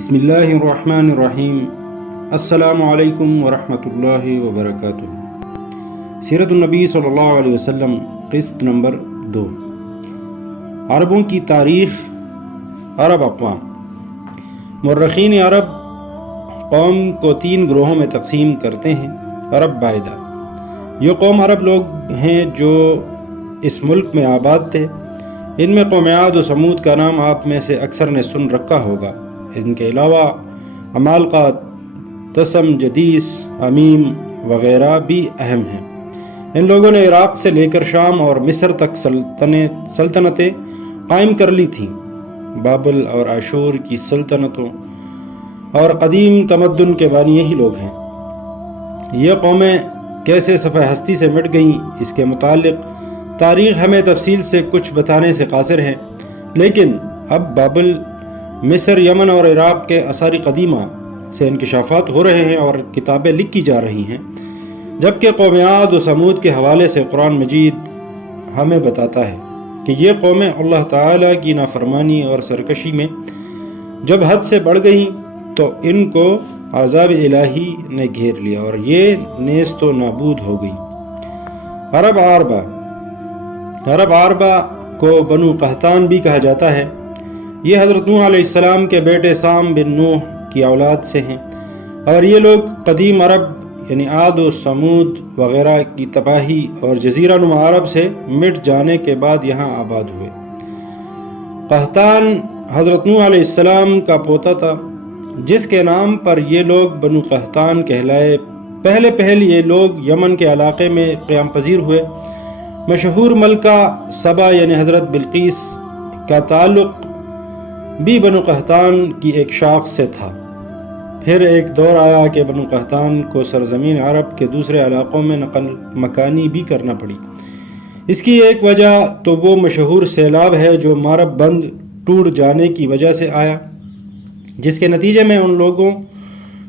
بسم اللہ الرحمن الرحیم۔ السلام علیکم ورحمۃ اللہ وبرکاتہ۔ سیرت النبی صلی اللہ علیہ وسلم، قسط نمبر 2۔ عربوں کی تاریخ۔ عرب اقوام۔ مورخین عرب قوم کو 3 گروہوں میں تقسیم کرتے ہیں۔ عرب باعدہ، یہ قوم عرب لوگ ہیں جو اس ملک میں آباد تھے۔ ان میں قوم عاد و سمود کا نام آپ میں سے اکثر نے سن رکھا ہوگا۔ ان کے علاوہ عمالقہ، تسم، جدیس، عمیم وغیرہ بھی اہم ہیں۔ ان لوگوں نے عراق سے لے کر شام اور مصر تک سلطنتیں قائم کر لی تھیں۔ بابل اور عاشور کی سلطنتوں اور قدیم تمدن کے بانی یہی لوگ ہیں۔ یہ قومیں کیسے صفحہ ہستی سے مٹ گئیں، اس کے متعلق تاریخ ہمیں تفصیل سے کچھ بتانے سے قاصر ہے، لیکن اب بابل، مصر، یمن اور عراق کے آثار قدیمہ سے انکشافات ہو رہے ہیں اور کتابیں لکھی جا رہی ہیں، جبکہ قوم عاد و سمود کے حوالے سے قرآن مجید ہمیں بتاتا ہے کہ یہ قومیں اللہ تعالیٰ کی نافرمانی اور سرکشی میں جب حد سے بڑھ گئیں تو ان کو عذاب الہی نے گھیر لیا اور یہ نیست و نابود ہو گئی۔ عرب عربہ کو بنو قحطان بھی کہا جاتا ہے۔ یہ حضرت نوح علیہ السلام کے بیٹے سام بن نوح کی اولاد سے ہیں، اور یہ لوگ قدیم عرب یعنی عاد و سمود وغیرہ کی تباہی اور جزیرہ نما عرب سے مٹ جانے کے بعد یہاں آباد ہوئے۔ قحطان حضرت نوح علیہ السلام کا پوتا تھا، جس کے نام پر یہ لوگ بنو قحطان کہلائے۔ پہلے یہ لوگ یمن کے علاقے میں قیام پذیر ہوئے۔ مشہور ملکہ سبا یعنی حضرت بلقیس کا تعلق بھی بنو قحطان کی ایک شاخ سے تھا۔ پھر ایک دور آیا کہ بنو قحطان کو سرزمین عرب کے دوسرے علاقوں میں نقل مکانی بھی کرنا پڑی۔ اس کی ایک وجہ تو وہ مشہور سیلاب ہے جو مارب بند ٹوٹ جانے کی وجہ سے آیا، جس کے نتیجے میں ان لوگوں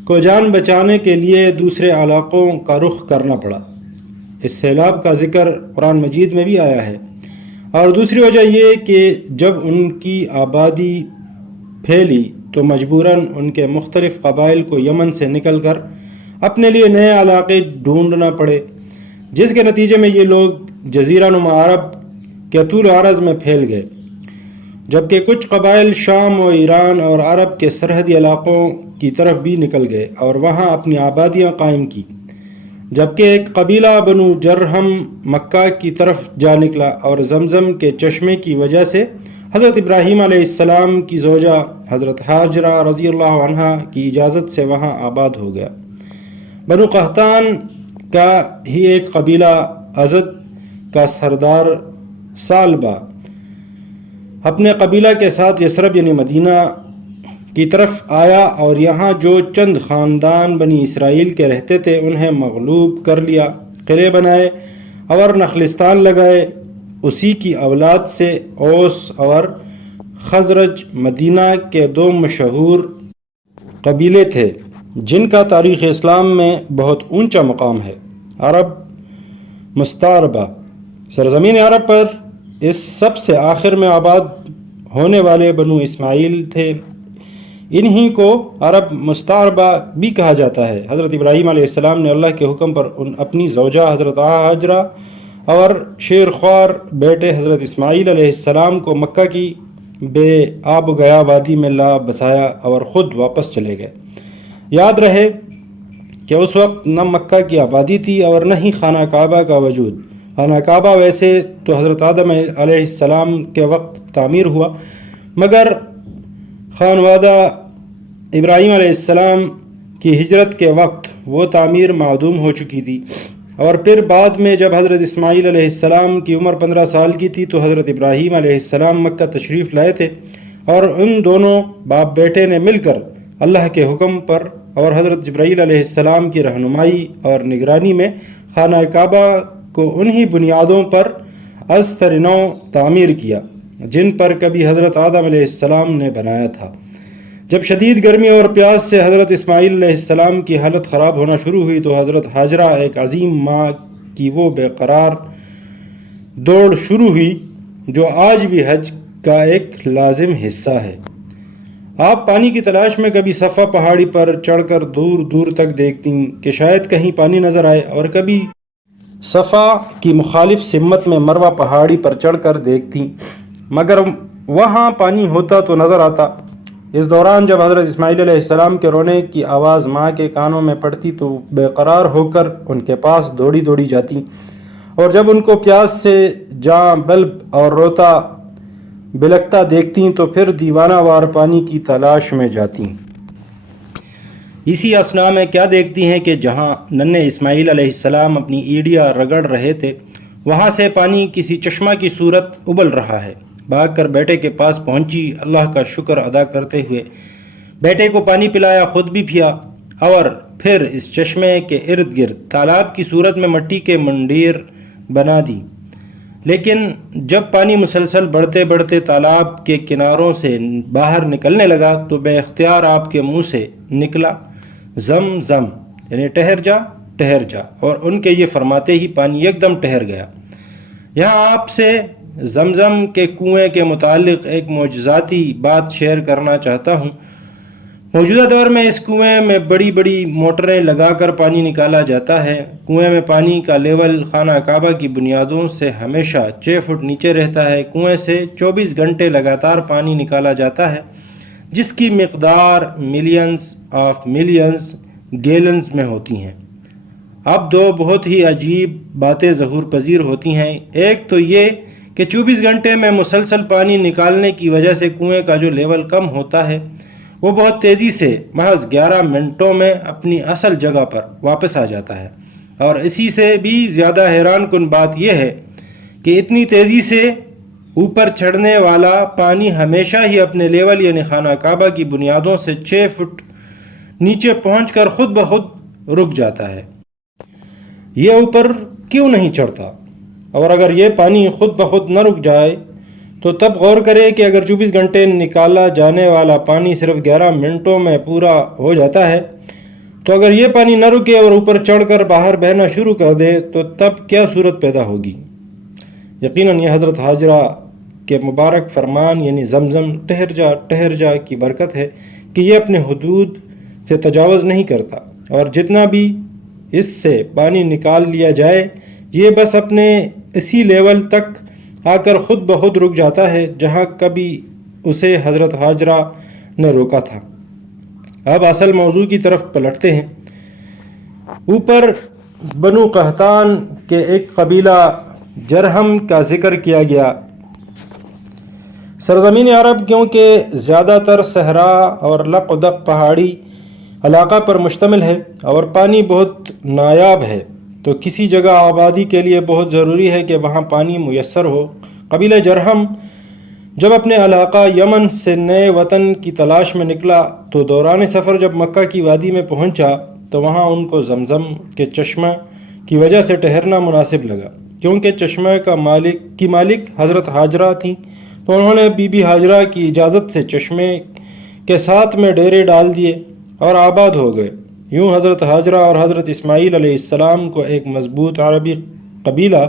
کو جان بچانے کے لیے دوسرے علاقوں کا رخ کرنا پڑا۔ اس سیلاب کا ذکر قرآن مجید میں بھی آیا ہے۔ اور دوسری وجہ یہ کہ جب ان کی آبادی پھیلی تو مجبوراً ان کے مختلف قبائل کو یمن سے نکل کر اپنے لیے نئے علاقے ڈھونڈنا پڑے، جس کے نتیجے میں یہ لوگ جزیرہ نما عرب کے طول عرض میں پھیل گئے، جبکہ کچھ قبائل شام و ایران اور عرب کے سرحدی علاقوں کی طرف بھی نکل گئے اور وہاں اپنی آبادیاں قائم کی، جبکہ ایک قبیلہ بنو جرہم مکہ کی طرف جا نکلا اور زمزم کے چشمے کی وجہ سے حضرت ابراہیم علیہ السلام کی زوجہ حضرت ہاجرہ رضی اللہ عنہا کی اجازت سے وہاں آباد ہو گیا۔ بنو قحطان کا ہی ایک قبیلہ ازد کا سردار ثعلبہ اپنے قبیلہ کے ساتھ یثرب یعنی مدینہ کی طرف آیا اور یہاں جو چند خاندان بنی اسرائیل کے رہتے تھے انہیں مغلوب کر لیا، قلعے بنائے اور نخلستان لگائے۔ اسی کی اولاد سے اوس اور خزرج مدینہ کے 2 مشہور قبیلے تھے جن کا تاریخ اسلام میں بہت اونچا مقام ہے۔ عرب مستعربہ۔ سرزمین عرب پر اس سب سے آخر میں آباد ہونے والے بنو اسماعیل تھے، انہی کو عرب مستعربہ بھی کہا جاتا ہے۔ حضرت ابراہیم علیہ السلام نے اللہ کے حکم پر اپنی زوجہ حضرت ہاجرہ اور شیر خوار بیٹے حضرت اسماعیل علیہ السلام کو مکہ کی بے آب و گیا وادی میں لا بسایا اور خود واپس چلے گئے۔ یاد رہے کہ اس وقت نہ مکہ کی آبادی تھی اور نہ ہی خانہ کعبہ کا وجود۔ خانہ کعبہ ویسے تو حضرت آدم علیہ السلام کے وقت تعمیر ہوا، مگر خانوادہ ابراہیم علیہ السلام کی ہجرت کے وقت وہ تعمیر معدوم ہو چکی تھی، اور پھر بعد میں جب حضرت اسماعیل علیہ السلام کی عمر 15 سال کی تھی تو حضرت ابراہیم علیہ السلام مکہ تشریف لائے تھے، اور ان دونوں باپ بیٹے نے مل کر اللہ کے حکم پر اور حضرت جبرائیل علیہ السلام کی رہنمائی اور نگرانی میں خانہ کعبہ کو انہی بنیادوں پر از نو تعمیر کیا جن پر کبھی حضرت آدم علیہ السلام نے بنایا تھا۔ جب شدید گرمی اور پیاس سے حضرت اسماعیل علیہ السلام کی حالت خراب ہونا شروع ہوئی تو حضرت ہاجرہ ایک عظیم ماں کی وہ بے قرار دوڑ شروع ہوئی جو آج بھی حج کا ایک لازم حصہ ہے۔ آپ پانی کی تلاش میں کبھی صفا پہاڑی پر چڑھ کر دور دور تک دیکھتی کہ شاید کہیں پانی نظر آئے، اور کبھی صفا کی مخالف سمت میں مروہ پہاڑی پر چڑھ کر دیکھتی مگر وہاں پانی ہوتا تو نظر آتا۔ اس دوران جب حضرت اسماعیل علیہ السلام کے رونے کی آواز ماں کے کانوں میں پڑتی تو بے قرار ہو کر ان کے پاس دوڑی دوڑی جاتی، اور جب ان کو پیاس سے جاں بلب اور روتا بلکتا دیکھتی تو پھر دیوانہ وار پانی کی تلاش میں جاتی۔ اسی اثنا میں کیا دیکھتی ہیں کہ جہاں ننھے اسماعیل علیہ السلام اپنی ایڑیاں رگڑ رہے تھے وہاں سے پانی کسی چشمہ کی صورت ابل رہا ہے۔ بھاگ کر بیٹے کے پاس پہنچی، اللہ کا شکر ادا کرتے ہوئے بیٹے کو پانی پلایا، خود بھی پیا، اور پھر اس چشمے کے ارد گرد تالاب کی صورت میں مٹی کے منڈیر بنا دی۔ لیکن جب پانی مسلسل بڑھتے بڑھتے تالاب کے کناروں سے باہر نکلنے لگا تو بے اختیار آپ کے منہ سے نکلا زم زم، یعنی ٹھہر جا ٹھہر جا، اور ان کے یہ فرماتے ہی پانی یک دم ٹھہر گیا۔ یہاں آپ سے زمزم کے کنویں کے متعلق ایک معجزاتی بات شیئر کرنا چاہتا ہوں۔ موجودہ دور میں اس کنویں میں بڑی بڑی موٹریں لگا کر پانی نکالا جاتا ہے۔ کنویں میں پانی کا لیول خانہ کعبہ کی بنیادوں سے ہمیشہ 6 فٹ نیچے رہتا ہے۔ کنویں سے 24 گھنٹے لگاتار پانی نکالا جاتا ہے، جس کی مقدار ملینز آف ملینز گیلنز میں ہوتی ہیں۔ اب دو بہت ہی عجیب باتیں ظہور پذیر ہوتی ہیں۔ ایک تو یہ کہ 24 گھنٹے میں مسلسل پانی نکالنے کی وجہ سے کنویں کا جو لیول کم ہوتا ہے وہ بہت تیزی سے محض 11 منٹوں میں اپنی اصل جگہ پر واپس آ جاتا ہے، اور اسی سے بھی زیادہ حیران کن بات یہ ہے کہ اتنی تیزی سے اوپر چڑھنے والا پانی ہمیشہ ہی اپنے لیول یعنی خانہ کعبہ کی بنیادوں سے 6 فٹ نیچے پہنچ کر خود بخود رک جاتا ہے۔ یہ اوپر کیوں نہیں چڑھتا؟ اور اگر یہ پانی خود بخود نہ رک جائے تو تب غور کریں کہ اگر 24 گھنٹے نکالا جانے والا پانی صرف 11 منٹوں میں پورا ہو جاتا ہے تو اگر یہ پانی نہ رکے اور اوپر چڑھ کر باہر بہنا شروع کر دے تو تب کیا صورت پیدا ہوگی؟ یقیناً یہ حضرت حاجرہ کے مبارک فرمان یعنی زمزم ٹھہر جا کی برکت ہے کہ یہ اپنے حدود سے تجاوز نہیں کرتا، اور جتنا بھی اس سے پانی نکال لیا جائے یہ بس اپنے اسی لیول تک آ کر خود بخود رک جاتا ہے جہاں کبھی اسے حضرت حاجرہ نے روکا تھا۔ اب اصل موضوع کی طرف پلٹتے ہیں۔ اوپر بنو قحطان کے ایک قبیلہ جرہم کا ذکر کیا گیا۔ سرزمین عرب کیونکہ زیادہ تر صحرا اور لق و دق پہاڑی علاقہ پر مشتمل ہے اور پانی بہت نایاب ہے تو کسی جگہ آبادی کے لیے بہت ضروری ہے کہ وہاں پانی میسر ہو۔ قبیلہ جرہم جب اپنے علاقہ یمن سے نئے وطن کی تلاش میں نکلا تو دوران سفر جب مکہ کی وادی میں پہنچا تو وہاں ان کو زمزم کے چشمہ کی وجہ سے ٹھہرنا مناسب لگا، کیونکہ چشمہ کی مالک حضرت حاجرہ تھیں، تو انہوں نے بی بی حاجرہ کی اجازت سے چشمے کے ساتھ میں ڈیرے ڈال دیے اور آباد ہو گئے۔ یوں حضرت حاجرہ اور حضرت اسماعیل علیہ السلام کو ایک مضبوط عربی قبیلہ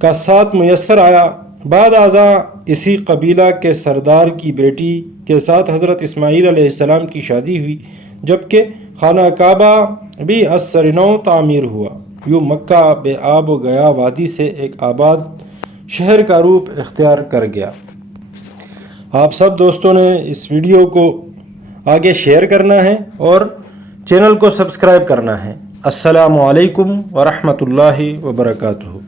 کا ساتھ میسر آیا۔ بعد ازاں اسی قبیلہ کے سردار کی بیٹی کے ساتھ حضرت اسماعیل علیہ السلام کی شادی ہوئی، جبکہ خانہ کعبہ بھی از سر نو تعمیر ہوا۔ یوں مکہ بے آب و گیا وادی سے ایک آباد شہر کا روپ اختیار کر گیا۔ آپ سب دوستوں نے اس ویڈیو کو آگے شیئر کرنا ہے اور چینل کو سبسکرائب کرنا ہے۔ السلام علیکم ورحمۃ اللہ وبرکاتہ۔